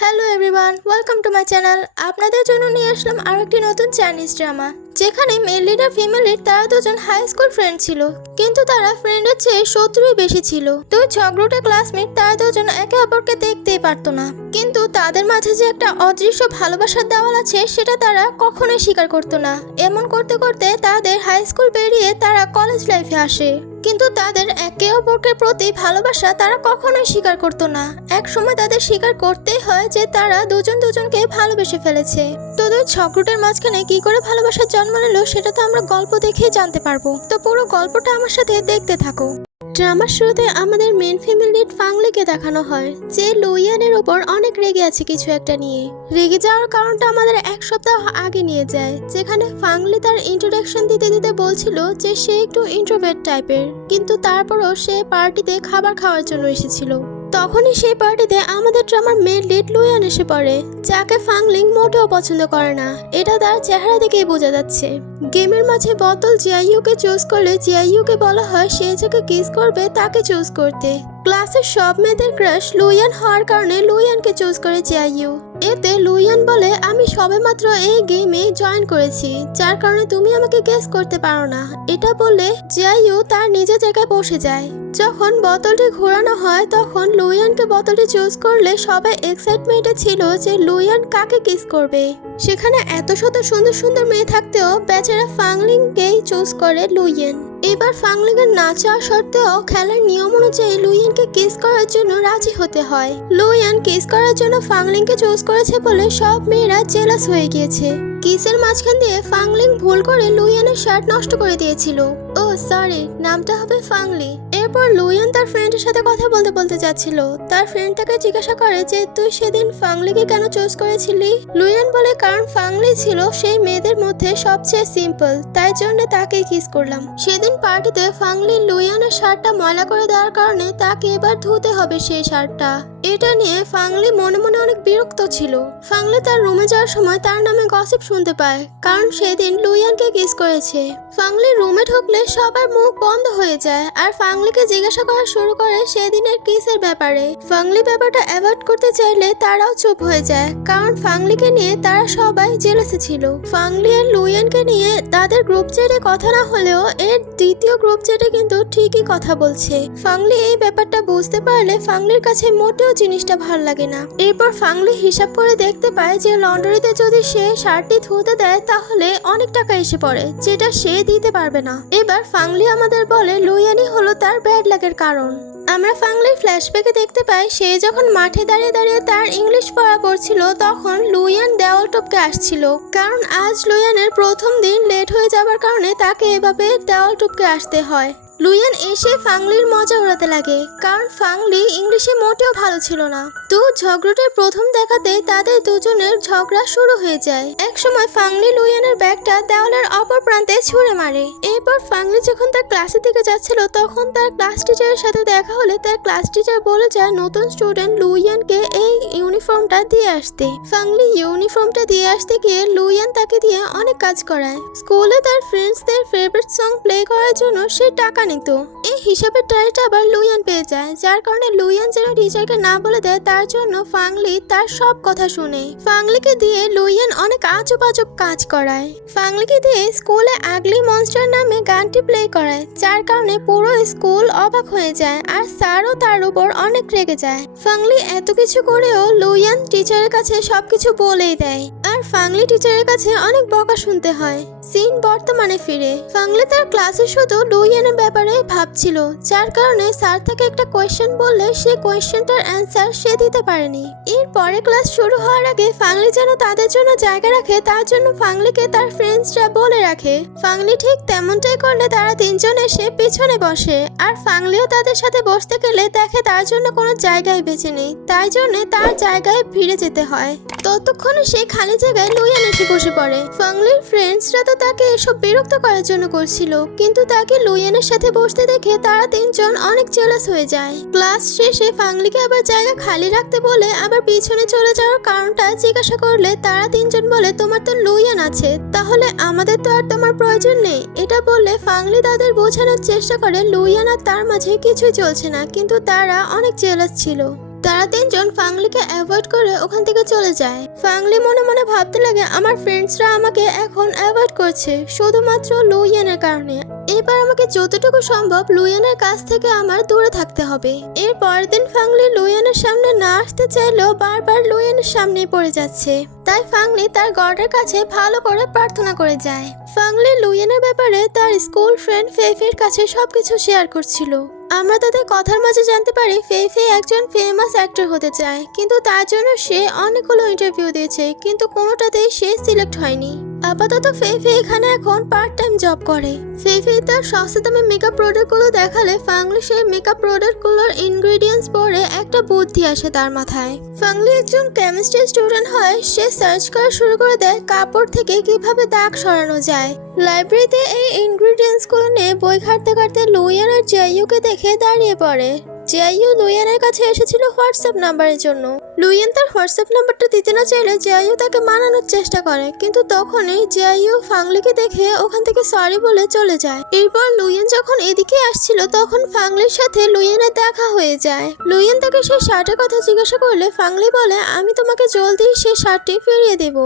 Hello everyone welcome to my channel আপনাদের জন্য নিয়ে আসলাম আরও একটি নতুন চাইনিজ ড্রামা যেখানে মেল লিডার ফিমেলের তারা দুজন হাই স্কুল ফ্রেন্ড ছিল, কিন্তু তারা ফ্রেন্ডের চেয়ে শত্রুই বেশি ছিল। দুই ঝগড়টে ক্লাসমেট তারা দুজন একে অপরকে দেখতেই পারতো না, কিন্তু তাদের মাঝে যে একটা অদৃশ্য ভালোবাসার দেওয়াল আছে, সেটা তারা কখনোই স্বীকার করতো না। এমন করতে করতে তাদের হাই স্কুল পেরিয়ে তারা কলেজ লাইফে আসে। কিন্তু তাদের একে অপরকে প্রতি ভালোবাসা তারা কখনোই স্বীকার করতো না। এক সময় তাদের স্বীকার করতেই হয় যে তারা দুজন দুজনকে ভালোবেসে ফেলেছে। তো দুই ছকরুটের মাঝখানে কি করে ভালোবাসার জন্ম নিল সেটা তো আমরা গল্প দেখেই জানতে পারব। তো পুরো গল্পটা আমার সাথে দেখতে থাকো। ড্রামার শুরুতে আমাদের মেন লিড ফাংলিকে দেখানো হয়, যে লুইয়ানের ওপর অনেক রেগে আছে কিছু একটা নিয়ে। রেগে যাওয়ার কারণটা আমাদের এক সপ্তাহ আগে নিয়ে যায়, যেখানে ফাংলি তার ইন্ট্রোডাকশন দিতে দিতে বলছিল যে সে একটু ইন্ট্রোভেট টাইপের কিন্তু তারপরও সে পার্টিতে খাবার খাওয়ার জন্য এসেছিল। তখনই সেই পার্টিতে আমাদের ড্রামার মেয়ে লিড লুয়ান এসে পড়ে, যাকে ফাংলিং মোটেও পছন্দ করে না। এটা তার চেহারা দেখেই বোঝা যাচ্ছে। গেমের মাঝে বোতল জিআইইউকে চুজ করলে জিআইইউকে বলা হয় সে যাকে কিস করবে তাকে চুজ করতে। ক্লাসের সব মেয়েদের ক্রাশ লুইয়ান হওয়ার কারণে লুইয়ানকে চুজ করে জিআইইউ। এতে লুইয়ান বলে, আমি সবেমাত্র এই গেমে জয়েন করেছি, যার কারণে তুমি আমাকে গেস করতে পারো না। এটা বললে জিআইইউ তার নিজের জায়গায় বসে যায়। যখন বোতলটি ঘোরানো হয়, তখন লুইয়ানকে বোতলটি চুজ করলে সবাই এক্সাইটমেন্টে ছিল যে লুইয়ান কাকে কিস করবে। সেখানে এত শত সুন্দর সুন্দর মেয়ে থাকতেও বেচারা ফাংলিংকেই চুজ করে লুইয়েন। এবার ফাংলিংয়ের না চাওয়া সত্ত্বেও খেলার নিয়ম অনুযায়ী লুইয়ানকে কেস করার জন্য রাজি হতে হয়। লুইয়ান কেস করার জন্য ফাংলিংকে চুজ করেছে বলে সব মেয়েরা জেলাস হয়ে গিয়েছে। কিসের মাঝখান দিয়ে ফাংলিং ভুল করে লুইয়ানের শার্ট নষ্ট করে দিয়েছিল। ও সরি নামটা হবে ফাংলি। এরপর লুইয়ান তার ফ্রেন্ডের সাথে কথা বলতে বলতে যাচ্ছিল। তার ফ্রেন্ড তাকে জিজ্ঞাসা করে যে, তুই সেদিন ফাংলিকে কেন চুজ করেছিলি? লুইয়ান বলে, কারণ ফাংলি ছিল সেই মেয়েদের মধ্যে সবচেয়ে সিম্পল তাই জন্য তাকে কিস করলাম। সেদিন পার্টিতে ফাংলি লুইয়ানের শার্টটা ময়লা করে দেওয়ার কারণে তাকে এবার ধুতে হবে সেই শার্টটা এটা নিয়ে ফাংলি মনে মনে অনেক বিরক্ত ছিল। ফাংলি তার রুমে যাওয়ার সময় তার নামে গসিপ শুনতে পায়, কারণ সেদিন লুইয়ানকে কিস করেছে। ফাংলি রুমে ঢুকলে সবার মুখ বন্ধ হয়ে যায় আর ফাংলিকে জিজ্ঞাসা করা শুরু করে সেদিনের কিসের ব্যাপারে। ফাংলি ব্যাপারটা অ্যাভয়েড করতে চাইলে তারাও চুপ হয়ে যায়, কারণ ফাংলিকে নিয়ে তারা সবাই জেলেসে ছিল। ফাংলি আর লুইয়ানকে নিয়ে তাদের গ্রুপ চ্যাটে কথা না হলেও এর দ্বিতীয় গ্রুপ চ্যাটে কিন্তু ঠিকই কথা বলছে। ফাংলি এই ব্যাপারটা বুঝতে পারলে ফাংলির কাছে মোটেও জিনিসটা ভালো লাগে না। এরপর ফাংলি হিসাব করে দেখতে পায় যে লন্ডারিতে যদি সে শার্টটি ধুতে দেয় তাহলে অনেক টাকা এসে পড়ে, যেটা সে দিতে পারবে না। এবার ফাংলি আমাদের বলে, লুইয়ানি হলো তার ব্যাড লাগের কারণ। আমরা ফাংলির ফ্ল্যাশব্যাকে দেখতে পাই, সে যখন মাঠে দাঁড়িয়ে দাঁড়িয়ে তার ইংলিশ পড়া পড়ছিল, তখন লুইয়ান দেওয়াল টপকে আসছিল। কারণ আজ লুইয়ানের প্রথম দিন লেট হয়ে যাবার কারণে তাকে এভাবে দেওয়াল টপকে আসতে হয়। লুইয়ান এসে ফাংলির মজা উড়াতে লাগে, কারণ ফাংলি ইংলিশে মোটেও ভালো ছিল না। দু ঝগড়াটের প্রথম দেখাতে তাদের দুজনের ঝগড়া শুরু হয়ে যায়। একসময় ফাংলি লুইয়ানের ব্যাগটা দেওয়ালের অপর প্রান্তে ছুঁড়ে মারে। এরপর ফাংলি যখন তার ক্লাসের দিকে যাচ্ছিল, তখন তার ক্লাস টিচারের সাথে দেখা হলে তার ক্লাস টিচার বলে যায়, নতুন স্টুডেন্ট লুইয়ানকে এই ইউনিফর্মটা দিয়ে আসতে। ফাংলি ইউনিফর্মটা দিয়ে আসতে গিয়ে লুইয়ান তাকে দিয়ে অনেক কাজ করায়। স্কুলে তার ফ্রেন্ডসদের ফেভারিট সং প্লে করার জন্য সে টাকা নিত এই হিসাবের টাইটা আবার লুইয়ান পেয়ে যায়, যার কারণে লুইয়ান যেন টিচারকে না বলে দেয়, তার জন্য ফাংলি তার সব কথা শুনে। ফাংলিকে দিয়ে লুইয়ান অনেক আজব আজব কাজ করায়। ফাংলিকে দিয়ে স্কুলে আগলি মনস্টার নামে গানটি প্লে করায়, যার কারণে পুরো স্কুল অবাক হয়ে যায় আর স্যারও তার উপর অনেক রেগে যায়। ফাংলি এত কিছু করেও লুইয়ান টিচারের কাছে সবকিছু বলেই দেয়, আর ফাংলি টিচারের কাছে অনেক বকা শুনতে হয়। সিন বর্তমানে ফিরে। ফাংলি তার ক্লাসে শুধু লুইয়ানের ব্যাপারে ভাবছিল, যার কারণে স্যার তাকে একটা কোয়েশ্চেন বললে সে কোয়েশ্চেনটার অ্যান্সার সে দিতে পারেনি। এর পরে ক্লাস শুরু হওয়ার আগে ফাংলি যেন তাদের জন্য জায়গা রাখে, তার জন্য ফাংলিকে তার ফ্রেন্ডসরা বলে রাখে। ফাংলি ঠিক তেমনটাই করলে তারা তিনজন এসে পেছনে বসে, আর ফাংলিও তাদের সাথে বসতে গেলে দেখে তার জন্য কোনো জায়গায় বেঁচে নেই, তাই জন্য তার জায়গায় ফিরে যেতে হয়। ততক্ষণে সে খালি জায়গায় লুইয়ান এসে বসে পড়ে। ফাংলির ফ্রেন্ডসরা তো তাকে এসব বিরক্ত করার জন্য করছিল, কিন্তু তাকে লুইয়ানের সাথে বসতে দেখে তারা তিনজন অনেক জেলাস হয়ে যায়। ক্লাস শেষে ফাংলিকে আবার জায়গা খালি রাখতে বলে আবার পিছনে চলে যাওয়ার কারণটা জিজ্ঞাসা করলে তারা তিনজন বলে, তোমার তো লুইয়ান আছে, তাহলে আমাদের তো আর তোমার প্রয়োজন নেই। এটা বললে ফাংলি তাদের বোঝানোর চেষ্টা করে, লুইয়ান আর তার মাঝে কিছুই চলছে না। কিন্তু তারা অনেক জেলাস ছিল। তারা তিনজন ফাংলিকে অ্যাভয়েড করে ওখান থেকে চলে যায়। ফাংলি মনে মনে ভাবতে লাগে, আমার ফ্রেন্ডসরা আমাকে এখন অ্যাভয়েড করছে, শুধুমাত্র লুইয়ানের কারণে। এবার আমাকে যতটুকু সম্ভব লুইয়ানের কাছ থেকে আমার দূরে থাকতে হবে। এর পরের দিন ফাংলি লুইয়ানের সামনে না আসতে চাইলেও বারবার লুইয়ানের সামনেই পড়ে যাচ্ছে। তাই ফাংলি তার গডের কাছে ভালো করে প্রার্থনা করে যায়। ফাংলি লুইয়ানের ব্যাপারে তার স্কুল ফ্রেন্ড ফেফের কাছে সবকিছু শেয়ার করছিল। আমরা তাদের কথার মাঝে জানতে পারি ফেফে একজন ফেমাস অ্যাক্টর হতে চায়, কিন্তু তার জন্য সে অনেকগুলো ইন্টারভিউ দিয়েছে, কিন্তু কোনোটাতেই সে সিলেক্ট হয়নি। আপাতত ফেফে এখানে এখন পার্ট টাইম জব করে। ফেফে তার সস্তা দামে মেকআপ প্রোডাক্টগুলো দেখালে ফাংলি সেই মেকআপ প্রোডাক্টগুলোর ইনগ্রেডিয়েন্টস পরে একটা বুদ্ধি আসে তার মাথায়। ফাংলি একজন কেমিস্ট্রি স্টুডেন্ট হয়, সে সার্চ করা শুরু করে দেয় কাপড় থেকে কীভাবে দাগ সরানো যায়। লাইব্রেরিতে এই ইনগ্রেডিয়েন্টসগুলো নিয়ে বই ঘাটতে ঘাটতে লুইয়ান আর জাইয়ুকে দেখে দাঁড়িয়ে পড়ে। জাইয়ু লুইয়ানের কাছে এসেছিল হোয়াটসঅ্যাপ নাম্বারের জন্য। লুইয়ান তার হোয়াটসঅ্যাপ নাম্বারটা দিতে না চাইলে জাইয়ু তাকে মানানোর চেষ্টা করে, কিন্তু তখনই জাইয়ু ফাংলিকে দেখে ওখান থেকে সরি বলে চলে যায়। এরপর লুইয়ান যখন এদিকে আসছিল, তখন ফাংলির সাথে লুইয়ানের দেখা হয়ে যায়। লুইয়ান তাকে সেই শার্টের কথা জিজ্ঞাসা করলে ফাংলি বলে, আমি তোমাকে জলদি সেই শার্টটি ফিরিয়ে দেব।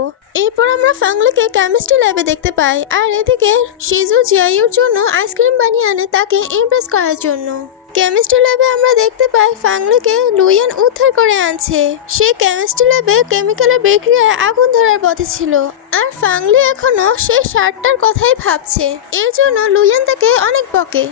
এরপর আমরা ফাংলিকে কেমিস্ট্রি ল্যাবে দেখতে পাই। আর এদিকে শিজু জিয়াইউর জন্য আইসক্রিম বানিয়ে আনে তাকে ইমপ্রেস করার জন্য। কেমিস্ট্রি ল্যাবে আমরা দেখতে পাই ফাংলিকে লুইয়ান উদ্ধার করে আনছে। সে কেমিস্ট্রি ল্যাবে কেমিক্যালের বিক্রিয়ায় আগুন ধরার পথে ছিল। আর ফাংলি এখনও সে শার্টটার কথাই ভাবছে। এর জন্য লুইয়ান তাকে অনেক বকে।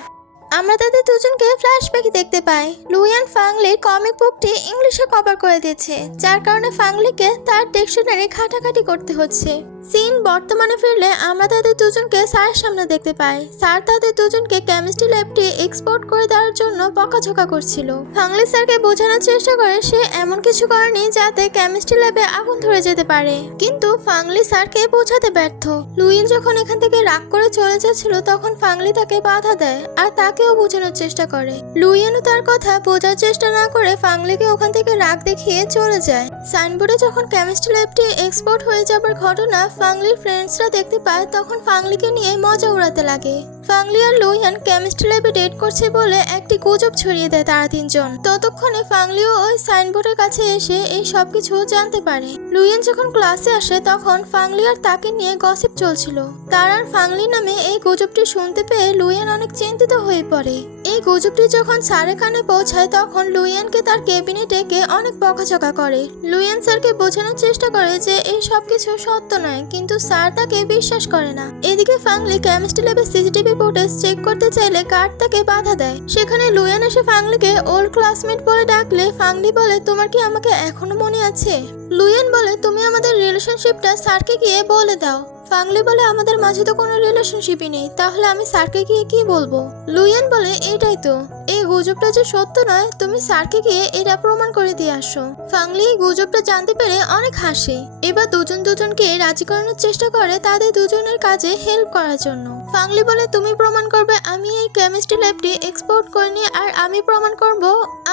আমরা তাদের দুজনকে ফ্ল্যাশব্যাকে দেখতে পাই। লুইয়ান ফাংলির কমিক বুকটি ইংলিশে কভার করে দিয়েছে, যার কারণে ফাংলিকে তার ডিকশনারি ঘাটাঘাটি করতে হচ্ছে। সিন বর্তমানে ফিরলে আমরা তাদের দুজনকে স্যারের সামনে দেখতে পাই। স্যার তাদের দুজনকে কেমিস্ট্রি ল্যাবটি এক্সপোর্ট করে দেওয়ার জন্য বকাঝকা করছিল। ফাংলি স্যারকে বোঝানোর চেষ্টা করে সে এমন কিছু করেনি যাতে কেমিস্ট্রি ল্যাবে আগুন ধরে যেতে পারে। কিন্তু ফাংলি স্যারকে বোঝাতে ব্যর্থ। লুইন যখন এখান থেকে রাগ করে চলে যাচ্ছিল তখন ফাংলি তাকে বাধা দেয় আর তাকেও বোঝানোর চেষ্টা করে। লুইয়ানও তার কথা বোঝার চেষ্টা না করে ফাংলিকে ওখান থেকে রাগ দেখিয়ে চলে যায়। সাইনবোর্ডে যখন কেমিস্ট্রি ল্যাবটি এক্সপোর্ট হয়ে যাবার ঘটনা ফাংলির ফ্রেন্ডসরা দেখতে পায় তখন ফাংলিকে নিয়ে মজা উড়াতে লাগে। ফাংলি আর লুইয়ান কেমিস্ট্রি ল্যাবে ডেট করছে বলে একটি গুজব ছড়িয়ে দেয় তারা তিনজন। ততক্ষণে ফাংলিও ওই সাইনবোর্ডের কাছে এসে এই সব কিছু জানতে পারে। লুইয়ান যখন ক্লাসে আসে, তখন ফাংলি আর তাকে নিয়ে গসিপ চলছিল। তার আর ফাংলি নামে এই গুজবটি শুনতে পেয়ে লুইয়ান অনেক চিন্তিত হয়ে পড়ে। এই গুজবটি যখন স্যারের কানে পৌঁছায়, তখন লুইয়ানকে তার কেবিনে ডেকে অনেক বকাঝকা করে। লুইয়ান স্যারকে বোঝানোর চেষ্টা করে যে এই সব কিছু সত্য নয়, কিন্তু স্যার তাকে বিশ্বাস করে না। এদিকে ফাংলি কেমিস্ট্রি ল্যাবে সিসিটিভি ফুটেজ চেক করতে চাইলে গার্ড তাকে বাধা দেয়। সেখানে লুয়ান এসে ফাংলিকে ওল্ড ক্লাসমেট বলে ডাকলে ফাংলি বলে, তোমার কি আমাকে এখনও মনে আছে? লুয়েন বলে, তুমি আমাদের রিলেশনশিপটা স্যারকে গিয়ে বলে দাও। ফাংলি বলে আমাদের মাঝে তো কোনো রিলেশনশিপই নেই, তাহলে আমি স্যারকে গিয়ে কি বলব? লুইয়ান বলে এটাই তো। এই গুজবটা যে সত্য নয়, তুমি স্যারকে গিয়ে এটা প্রমাণ করে দিয়ে আসো। ফাংলি এই গুজবটা জানতে পেরে অনেক হাসে। এবার দুজন দুজনকে রাজি করানোর চেষ্টা করে তাদের দুজনের কাজে হেল্প করার জন্য। ফাংলি বলে, তুমি প্রমাণ করবে, আমি এই কেমিস্ট্রি ল্যাবটি এক্সপোর্ট করিনি, আর আমি প্রমাণ করব,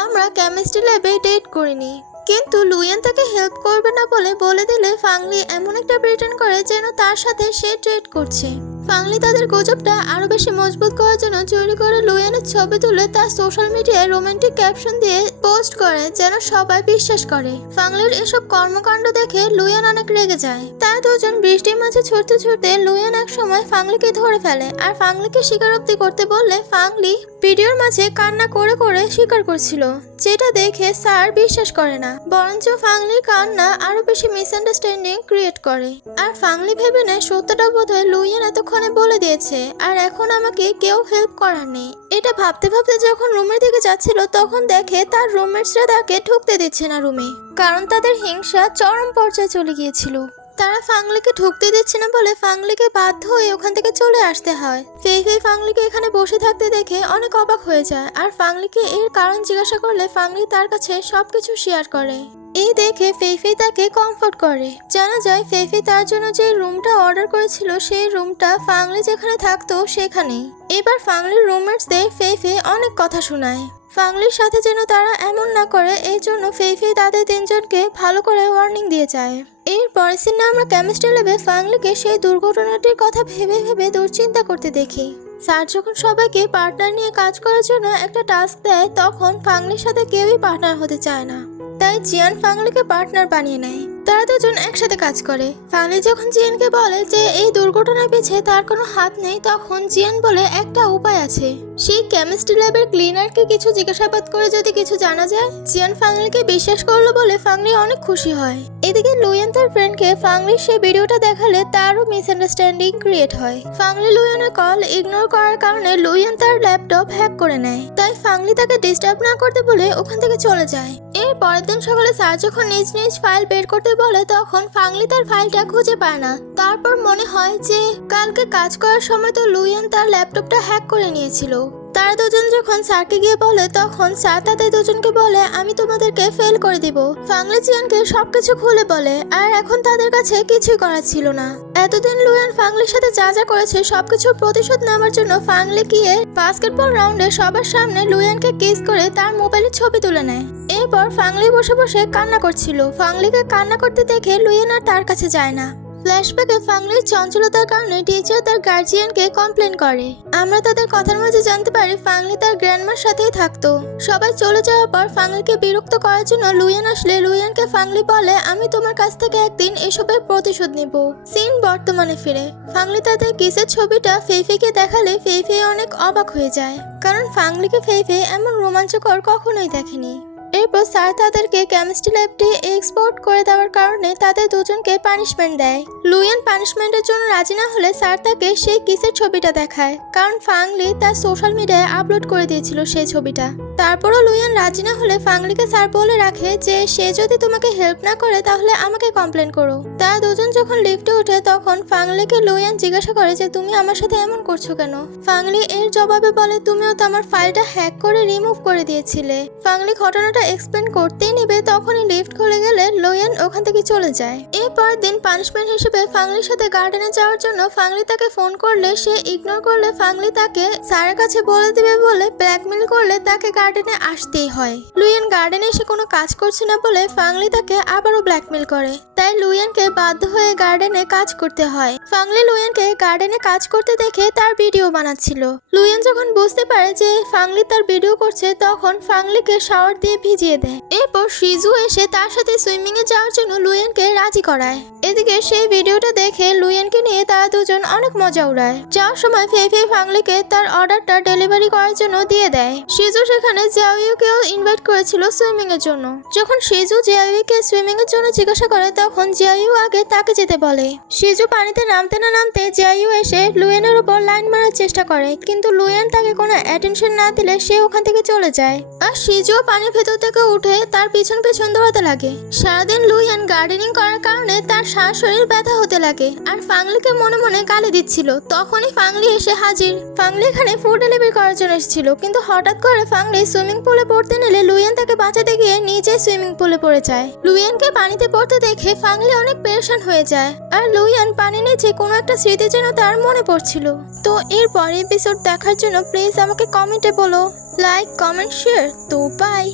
আমরা কেমিস্ট্রি ল্যাবে ডেট করিনি। কিন্তু লুইয়ান তাকে হেল্প করবে না বলে বলে দিলে ফাংলি এমন একটা ব্রিটেন করে যেন তার সাথে সে ট্রেড করছে। ফাংলি তাদের গুজবটা আরও বেশি মজবুত করার জন্য চুরি করে লুইয়ানের ছবি তুলে তার সোশ্যাল মিডিয়ায় রোমান্টিক ক্যাপশন দিয়ে পোস্ট করে, যেন সবাই বিশ্বাস করে। ফাংলির এসব কর্মকাণ্ড দেখে লুইয়ান অনেক রেগে যায়। তারা দুজন বৃষ্টির মাঝে ছুটতে ছুটতে লুইয়ান এক সময় ফাংলিকে ধরে ফেলে আর ফাংলিকে স্বীকারোক্তি করতে বললে ফাংলি ভিডিওর মাঝে কান্না করে করে স্বীকার করছিল, যেটা দেখে স্যার বিশ্বাস করে না। বরঞ্চ ফাংলির কান্না আরও বেশি মিসআন্ডারস্ট্যান্ডিং ক্রিয়েট করে। আর ফাংলি ভেবে নেয় সত্যটা বোধহয় লুইয়ান এতক্ষণে বলে দিয়েছে, আর এখন আমাকে কেউ হেল্প করার নেই। এটা ভাবতে ভাবতে যখন রুমের দিকে যাচ্ছিল, তখন দেখে তার রুমমেটসরা তাকে ঢুকতে দিচ্ছে না রুমে, কারণ তাদের হিংসা চরম পর্যায়ে চলে গিয়েছিল। তারা ফাংলিকে ঢুকতে দিচ্ছে না বলে ফাংলিকে বাধ্য হয়ে ওখান থেকে চলে আসতে হয়। ফেই ফেই ফাংলিকে এখানে বসে থাকতে দেখে অনেক অবাক হয়ে যায়, আর ফাংলিকে এর কারণ জিজ্ঞাসা করলে ফাংলি তার কাছে সবকিছু শেয়ার করে। এই দেখে ফেইফেই তাকে কমফোর্ট করে। জানা যায় ফেইফেই তার জন্য যে রুমটা অর্ডার করেছিল, সেই রুমটা ফাংলি যেখানে থাকতো সেখানেই। এবার ফাংলির রুমমেটসদের ফেইফে অনেক কথা শোনায়। ফাংলির সাথে যেন তারা এমন না করে এই জন্য ফেইফে তাদের তিনজনকে ভালো করে ওয়ার্নিং দিয়ে যায়। এর পরের সিনে আমরা কেমিস্ট্রি ল্যাবে ফাংলিকে সেই দুর্ঘটনাটির কথা ভেবে ভেবে দুশ্চিন্তা করতে দেখি। স্যার যখন সবাইকে পার্টনার নিয়ে কাজ করার জন্য একটা টাস্ক দেয়, তখন ফাংলির সাথে কেউই পার্টনার হতে চায় না। তাই জিয়ান ফাংলিকে পার্টনার বানিয়ে নেয়। তারা দুজন একসাথে কাজ করে। ফাংলি যখন জিয়ানকে বলে যে এই দুর্ঘটনার পিছিয়ে তার কোনো হাত নেই, তখন জিয়ান বলে, একটা উপায় আছে। সেই কেমিস্ট্রি ল্যাবের ক্লিনারকে কিছু জিজ্ঞাসাবাদ করে যদি কিছু জানা যায়, জিয়ান ফাংলিকে বিশ্বাস করল বলে ফাংলি অনেক খুশি হয়। এদিকে লুয়েন তার ফ্রেন্ডকে ফাংলির সেই ভিডিওটা দেখালে তারও মিসআন্ডারস্ট্যান্ডিং ক্রিয়েট হয়। ফাংলি লুয়েনের কল ইগনোর করার কারণে লুয়েন তার ল্যাপটপ হ্যাক করে নেয়। তাই ফাংলি তাকে ডিস্টার্ব না করতে বলে ওখান থেকে চলে যায়। এর পরের দিন সকালে স্যার যখন নিজ নিজ ফাইল বের করতে বলে তখন ফাংলি তার ফাইলটা খুঁজে পায় না। তারপর মনে হয় যে, কালকে কাজ করার সময় তো লুইয়ান তার ল্যাপটপটা হ্যাক করে নিয়েছিল। তারা দুজন যখন স্যারকে গিয়ে বলে, তখন স্যার তাদের দুজনকে বলে, আমি তোমাদেরকে ফেল করে দিব। ফাংলি চিয়ানকে সবকিছু খুলে বলে, আর এখন তাদের কাছে কিছুই করার ছিল না। এতদিন লুয়ান ফাংলির সাথে যা যা করেছে, সবকিছুর প্রতিশোধ নেওয়ার জন্য ফাংলি গিয়ে বাস্কেটবল রাউন্ডে সবার সামনে লুয়ানকে কিস করে তার মোবাইলে ছবি তুলে নেয়। এরপর ফাংলি বসে বসে কান্না করছিল। ফাংলিকে কান্না করতে দেখে লুয়েন আর তার কাছে যায় না। ফ্ল্যাশব্যাকে ফাংলির চঞ্চলতার কারণে টিচার তার গার্জিয়ানকে কমপ্লেন করে। আমরা তাদের কথার মাঝে জানতে পারি ফাংলি তার গ্র্যান্ডমার সাথেই থাকতো। সবাই চলে যাওয়ার পর ফাংলিকে বিরক্ত করার জন্য লুইয়ান আসলে লুইয়ানকে ফাংলি বলে, আমি তোমার কাছ থেকে একদিন এসবের প্রতিশোধ নিব। সিন বর্তমানে ফিরে। ফাংলি তাদের কিসের ছবিটা ফেইফেকে দেখালে ফেইফে অনেক অবাক হয়ে যায়। কারণ ফাংলিকে ফেইফে এমন রোমাঞ্চকর কখনোই দেখেনি। এরপর স্যার তাদেরকে কেমিস্ট্রি ল্যাবটি এক্সপোর্ট করে দেওয়ার কারণে তাদের দুজনকে পানিশমেন্ট দেয়। লুইয়ান পানিশমেন্টের জন্য রাজি না হলে স্যার তাকে সেই কিসের ছবিটা দেখায়, কারণ ফাংলি তার সোশ্যাল মিডিয়ায় আপলোড করে দিয়েছিল সেই ছবিটা। তারপরও লুইয়ান রাজি না হলে ফাংলিকে স্যার বলে রাখে যে, সে যদি তোমাকে হেল্প না করে তাহলে আমাকে কমপ্লেন করো। তারা দুজন যখন লিফটে ওঠে, তখন ফাংলিকে লুইয়ান জিজ্ঞাসা করে যে, তুমি আমার সাথে এমন করছ কেন? ফাংলি এর জবাবে বলে, তুমিও তো আমার ফাইলটা হ্যাক করে রিমুভ করে দিয়েছিলে। ফাংলি ঘটনাটা এক্সপ্লেন করতেই নেবে, তখনই লিফট খুলে গেলে লোয়ান ওখান থেকে চলে যায়। এরপর দিন পানিশমেন্ট হিসেবে ফাংলির সাথে গার্ডেনে যাওয়ার জন্য ফাংলি তাকে ফোন করলে, সে ইগনোর করলে ফাংলি তাকে স্যারের কাছে বলে দিবে বলে ব্ল্যাকমেল করলে তাকে গার্ডেনে আসতেই হয়। লুইয়ান গার্ডেনে এসে কোনো কাজ করছে না বলে ফাংলি তাকে আবারও ব্ল্যাকমেল করে। তাই লুইয়ানকে বাধ্য হয়ে গার্ডেনে কাজ করতে হয়। ফাংলি লুইয়ানকে গার্ডেনে কাজ করতে দেখে তার ভিডিও বানাচ্ছিল। লুইয়ান যখন বুঝতে পারে যে ফাংলি তার ভিডিও করছে, তখন ফাংলিকে শাওয়ার দিয়ে ভিজিয়ে দেয়। এরপর শিজু এসে তার সাথে সুইমিং এ যাওয়ার জন্য লুইয়ানকে রাজি করায়। এদিকে সেই ভিডিওটা দেখে লুইয়ানকে নিয়ে তারা দুজন অনেক মজা উড়ায়। যাওয়ার সময় ফেফে ফাংলিকে তার অর্ডারটা ডেলিভারি করার জন্য দিয়ে দেয়। শিজু সেখানে জিয়াউকেও ইনভাইট করেছিল সুইমিং এর জন্য। যখন শিজু জিয়াউকে সুইমিং এর জন্য জিজ্ঞাসা করে, তখন জিয়াইউ আগে তাকে যেতে বলে। শিজু পানিতে নামতে না নামতে জিয়াইউ এসে লুয়েনের উপর লাইন মারার চেষ্টা করে, কিন্তু লুয়েন তাকে কোনো অ্যাটেনশন না দিলে সে ওখান থেকে চলে যায়। আর শিজুও পানির ভেতর থেকে উঠে তার পিছন পিছন দৌড়াতে লাগে। সারাদিন লুইয়ান গার্ডেনিং করার কারণে তার সারা শরীর ব্যথা হতে লাগে। আর ফাংলিকে মনে মনে গালি দিচ্ছিল। তখনই ফাংলি এসে হাজির। ফাংলি এখানে ফুড ডেলিভারি করার জন্য এসেছিল। কিন্তু হঠাৎ করে ফাংলি সুইমিং পুলে পড়তে নিলে লুইয়ান তাকে বাঁচাতে গিয়ে নিজে সুইমিং পুলে পড়ে যায়। লুইয়ানকে পানিতে পড়তে দেখে ফাংলি অনেক পেরেশান হয়ে যায়। আর লুইয়ান পানি নিচে কোনো একটা স্মৃতি যেন তার মনে পড়ছিল। তো এর পরের এপিসোড দেখার জন্য প্লিজ আমাকে কমেন্টে বলো। লাইক কমেন্ট শেয়ার তো বাই